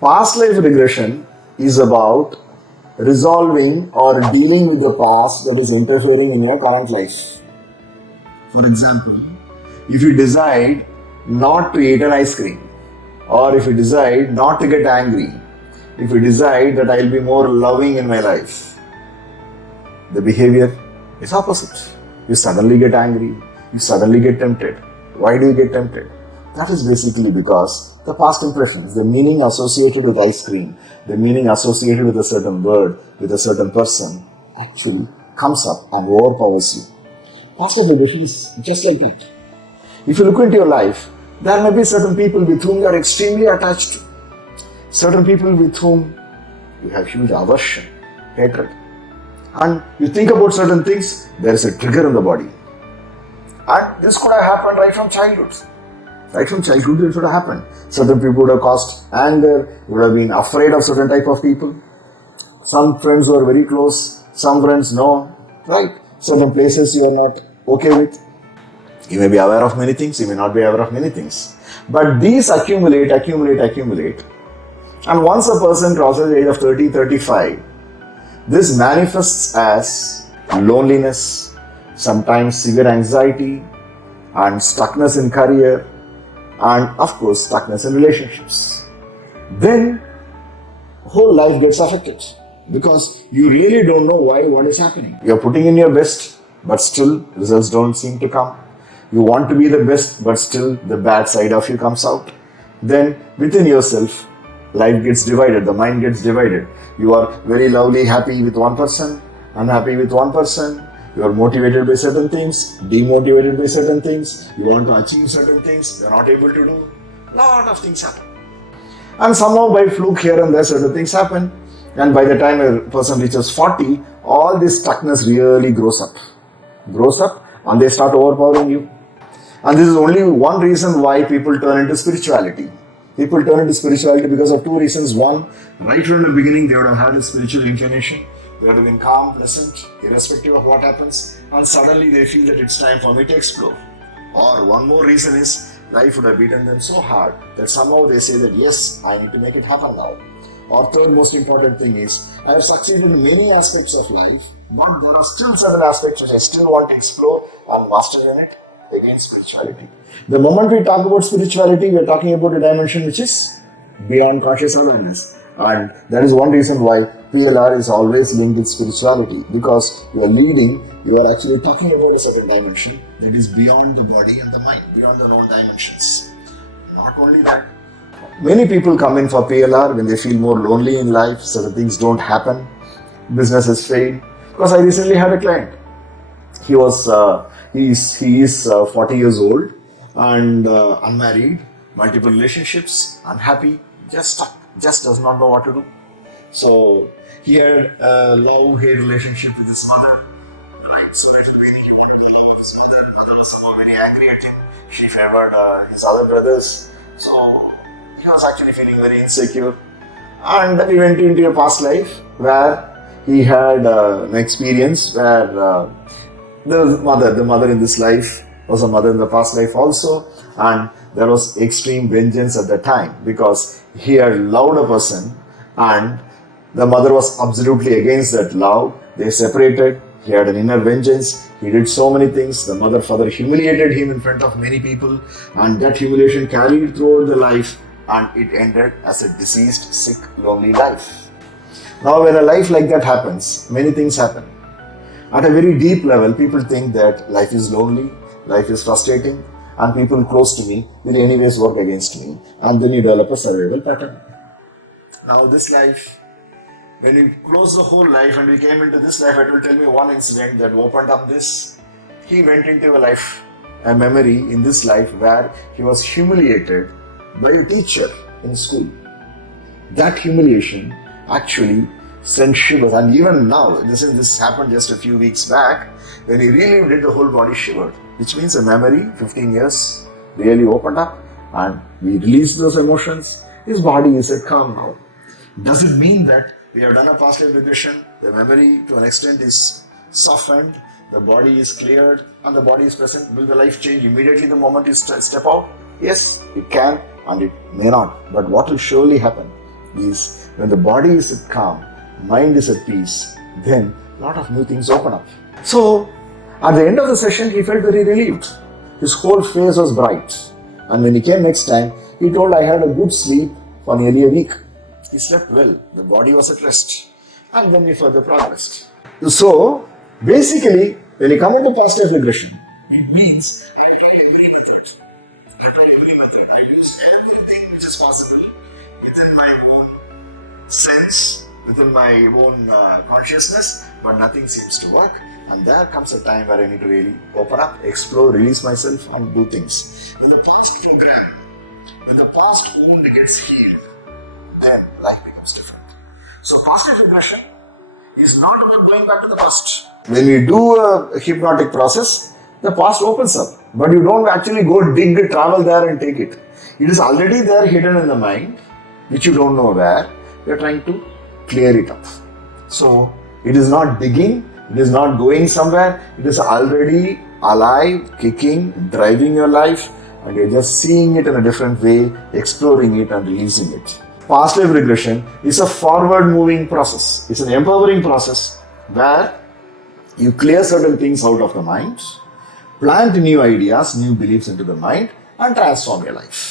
Past life regression is about resolving or dealing with the past that is interfering in your current life. For example, if you decide not to eat an ice cream, or if you decide not to get angry, if you decide that I'll be more loving in my life, the behavior is opposite. You suddenly get angry, you suddenly get tempted. Why do you get tempted? That is basically because the past impressions, the meaning associated with ice cream, the meaning associated with a certain word, with a certain person, actually comes up and overpowers you. Past life regression is just like that. If you look into your life, there may be certain people with whom you are extremely attached to, certain people with whom you have huge aversion, hatred. And you think about certain things, there is a trigger in the body. And this could have happened right from childhood. Right from childhood, it should have happened. Certain people would have caused anger, would have been afraid of certain type of people. Some friends were very close, some friends no, right? Certain places you are not okay with. You may be aware of many things, you may not be aware of many things. But these accumulate. And once a person crosses the age of 30, 35, this manifests as loneliness, sometimes severe anxiety, and stuckness in career, and of course stuckness in relationships. Then whole life gets affected because you really don't know why, what is happening. You're putting in your best, but still results don't seem to come. You want to be the best, but still the bad side of you comes out. Then within yourself, life gets divided, the mind gets divided. You are very lovely, happy with one person, unhappy with one person. You are motivated by certain things, demotivated by certain things. You want to achieve certain things, you are not able to do. Lot of things happen. And somehow by fluke here and there certain things happen. And by the time a person reaches 40, all this stuckness really grows up and they start overpowering you. And this is only one reason why people turn into spirituality. People turn into spirituality because of two reasons. One, right from the beginning they would have had a spiritual inclination. They would have been calm, pleasant, irrespective of what happens. And suddenly they feel that it's time for me to explore. Or one more reason is life would have beaten them so hard that somehow they say that yes, I need to make it happen now. Or third most important thing is, I have succeeded in many aspects of life, but there are still certain aspects which I still want to explore and master in it. Again, spirituality. The moment we talk about spirituality, we are talking about a dimension which is beyond conscious awareness. And that is one reason why PLR is always linked with spirituality, because you are leading, you are actually talking about a certain dimension that is beyond the body and the mind, beyond the known dimensions. Not only that, many people come in for PLR when they feel more lonely in life, certain things don't happen, business has failed. Because I recently had a client. He is 40 years old and unmarried, multiple relationships, unhappy, just stuck, just does not know what to do. So he had a love-hate relationship with his mother. Right, so at the beginning he wanted to love with his mother. Mother was somehow very angry at him. She favored his other brothers. So he was actually feeling very insecure. And then he went into a past life where he had an experience where the mother in this life was a mother in the past life also, and there was extreme vengeance at the time because he had loved a person and the mother was absolutely against that love. They separated. He had an inner vengeance. He did so many things. The mother further humiliated him in front of many people, and that humiliation carried throughout the life, and it ended as a deceased, sick, lonely life. Now when a life like that happens, many things happen. At a very deep level, people think that life is lonely, life is frustrating, and people close to me will anyways work against me. And then you develop a survival pattern. Now this life, when you close the whole life and we came into this life, it will tell me one incident that opened up this. He went into a memory in this life where he was humiliated by a teacher in school. That humiliation actually sent shivers, and even now, this happened just a few weeks back, when he relived it, the whole body shivered, which means a memory, 15 years, really opened up, and we released those emotions. His body is at calm now. Does it mean that we have done a past life regression, the memory to an extent is softened, the body is cleared, and the body is present? Will the life change immediately the moment you step out? Yes, it can, and it may not. But what will surely happen? is when the body is at calm, mind is at peace, then a lot of new things open up. So, at the end of the session, he felt very relieved. His whole face was bright. And when he came next time, he told, I had a good sleep for nearly a week. He slept well. The body was at rest. And then we further progressed. So, basically, when you come into past life regression, it means I tried every method. I use everything which is possible within my own sense, within my own consciousness, but nothing seems to work. And there comes a time where I need to really open up, explore, release myself, and do things. In the past program, when the past wound gets healed, then life becomes different. So past life regression is not about going back to the past. When we do a hypnotic process, the past opens up, but you don't actually go dig, travel there and take it. It is already there hidden in the mind, which you don't know where. You're trying to clear it up. So it is not digging. It is not going somewhere. It is already alive, kicking, driving your life, and you're just seeing it in a different way, exploring it and releasing it. Past life regression is a forward-moving process. It's an empowering process where you clear certain things out of the mind, plant new ideas, new beliefs into the mind, and transform your life.